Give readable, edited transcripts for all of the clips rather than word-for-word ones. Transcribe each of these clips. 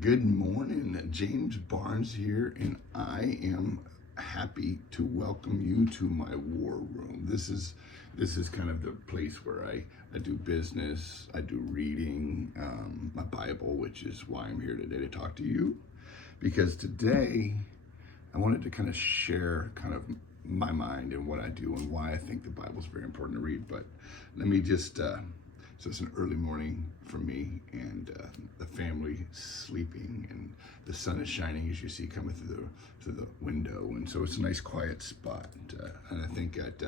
Good morning, James Barnes here, and I am happy to welcome you to my war room. This is kind of the place where I do business, I do reading, my Bible, which is why I'm here today to talk to you. Because today I wanted to kind of share kind of my mind and what I do and why I think the Bible is very important to read. But let me just so it's an early morning for me, and the family sleeping, and the sun is shining as you see coming through the window, and so it's a nice quiet spot. And I think that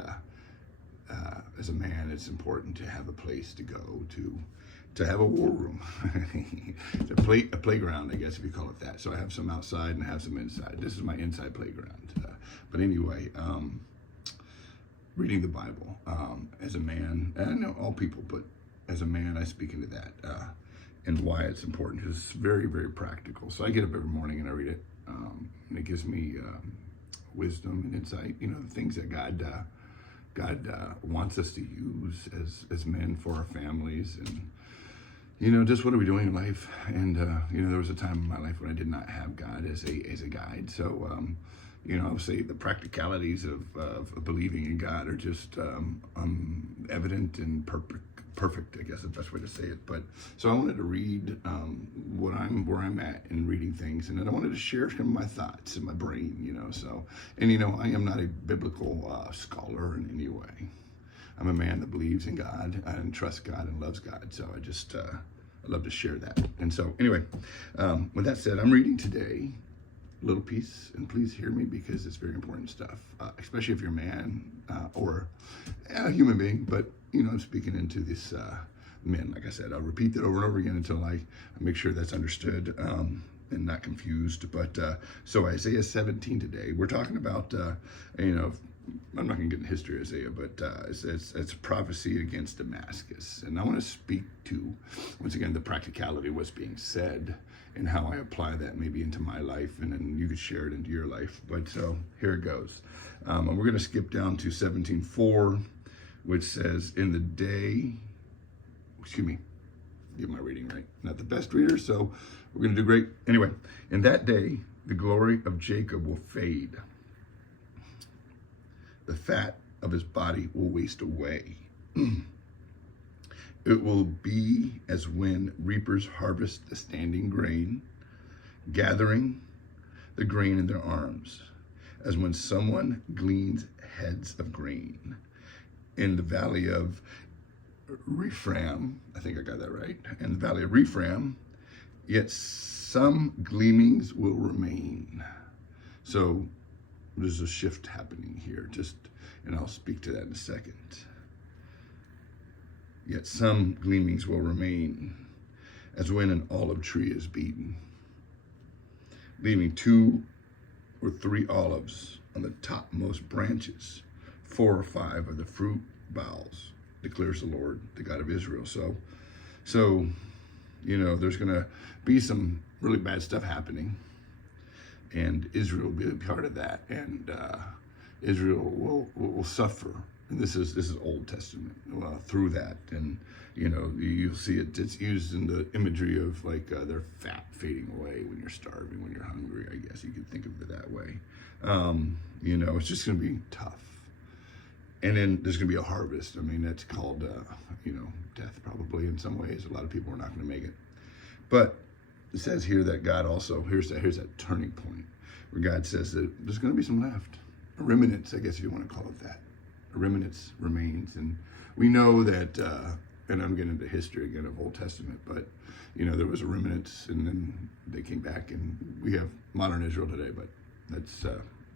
as a man, it's important to have a place to go to have a war room, a playground, I guess if you call it that. So I have some outside and I have some inside. This is my inside playground. But anyway, reading the Bible as a man, and I know all people, but as a man, I speak into that and why it's important. Because it's very, very practical. So I get up every morning and I read it, and it gives me wisdom and insight. You know, the things that God wants us to use as men for our families, and you know, just what are we doing in life? And you know, there was a time in my life when I did not have God as a guide. So you know, I would say the practicalities of believing in God are just evident and perfect, I guess is the best way to say it. But so I wanted to read where I'm at in reading things, and then I wanted to share some of my thoughts in my brain, you know. So, and you know, I am not a biblical scholar in any way. I'm a man that believes in God and trusts God and loves God. So I just I love to share that. And so anyway, with that said, I'm reading today a little piece, and please hear me because it's very important stuff, especially if you're a man or a human being. But you know, I'm speaking into this men. Like I said, I'll repeat that over and over again until I make sure that's understood and not confused. But so Isaiah 17 today, we're talking about you know, I'm not going to get into history of Isaiah, but it's a prophecy against Damascus. And I want to speak to, once again, the practicality of what's being said and how I apply that maybe into my life, and then you could share it into your life. But so here it goes. And we're going to skip down to 17:4, which says, in the day, excuse me, get my reading right. Not the best reader, so we're going to do great. Anyway, in that day, the glory of Jacob will fade. The fat of his body will waste away. It will be as when reapers harvest the standing grain, gathering the grain in their arms, as when someone gleans heads of grain. In the valley of Rephaim, I think I got that right, in the valley of Rephaim, yet some gleamings will remain. So there's a shift happening here, and I'll speak to that in a second. Yet some gleamings will remain, as when an olive tree is beaten, leaving 2 or 3 olives on the topmost branches, 4 or 5 of the fruit boughs, declares the Lord, the God of Israel. So you know, there's going to be some really bad stuff happening, and Israel will be a part of that, and Israel will suffer. And this is Old Testament through that, and you know, you'll see it's used in the imagery of like their fat fading away when you're starving, when you're hungry. I guess you could think of it that way. You know, it's just going to be tough, and then there's going to be a harvest. I mean, that's called you know, death probably in some ways. A lot of people are not going to make it, but it says here that God also, here's that turning point where God says that there's going to be some left, a remnants, I guess if you want to call it that. A remnants remains, and we know that, and I'm getting into history again of Old Testament, but you know, there was a remnants, and then they came back, and we have modern Israel today, but that's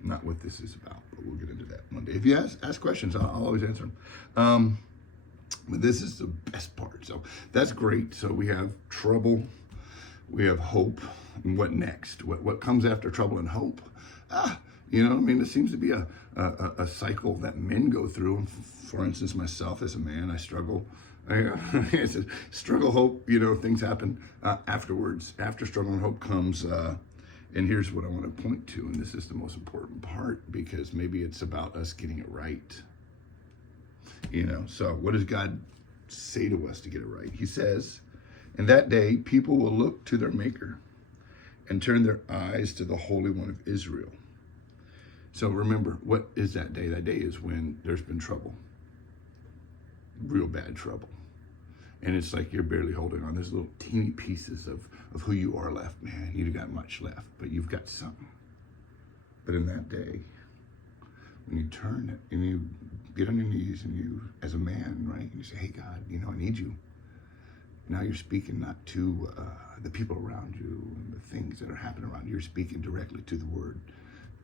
not what this is about, but we'll get into that one day. If you ask questions, I'll always answer them. But this is the best part, so that's great. So we have trouble, we have hope, and what next? What comes after trouble and hope? You know, I mean, it seems to be a cycle that men go through. For instance, myself as a man, I struggle. It's a struggle, hope, you know, things happen afterwards. After struggle and hope comes, and here's what I want to point to, and this is the most important part, because maybe it's about us getting it right. You know, so what does God say to us to get it right? He says, in that day, people will look to their maker and turn their eyes to the Holy One of Israel. So remember, what is that day? That day is when there's been trouble, real bad trouble. And it's like you're barely holding on. There's little teeny pieces of who you are left, man. You've got much left, but you've got something. But in that day, when you turn it and you get on your knees and you, as a man, right, and you say, hey, God, I need you. Now you're speaking not to the people around you and the things that are happening around you. You're speaking directly to the Word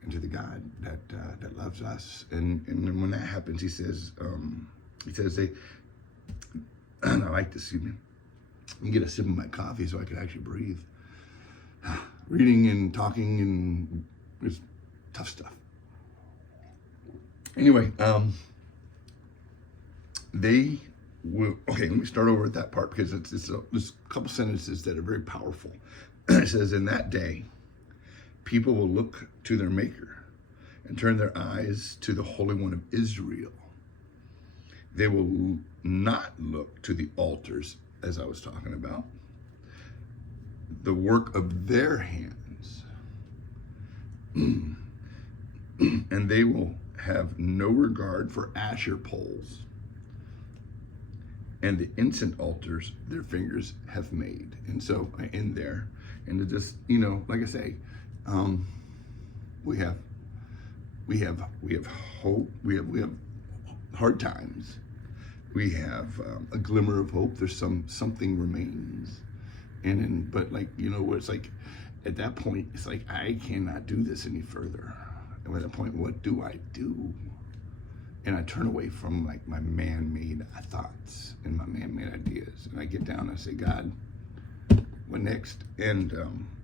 and to the God that loves us. And when that happens, he says they, and I like this, you get a sip of my coffee so I can actually breathe. Reading and talking and it's tough stuff. Anyway, they will, okay, let me start over at that part because there's a couple sentences that are very powerful. It says, in that day, people will look to their Maker and turn their eyes to the Holy One of Israel. They will not look to the altars, as I was talking about, the work of their hands. And they will have no regard for Asher poles and the incense altars their fingers have made. And so I end there. And to just, like I say, we have hope. We have hard times. We have a glimmer of hope. There's something remains. But it's like at that point, it's like, I cannot do this any further. And at that point, what do I do? And I turn away from like my man-made thoughts and my man-made ideas. And I get down and I say, God, what next? And,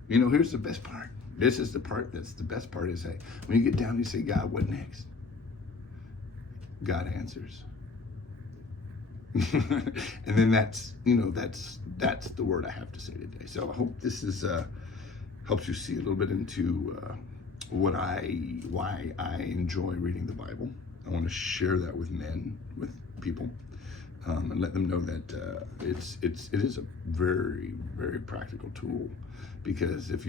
here's the best part. This is the part that's the best part is, when you get down and you say, God, what next? God answers. And then that's the word I have to say today. So I hope this is helps you see a little bit into why I enjoy reading the Bible. I want to share that with people, and let them know that it is a very, very practical tool, because if you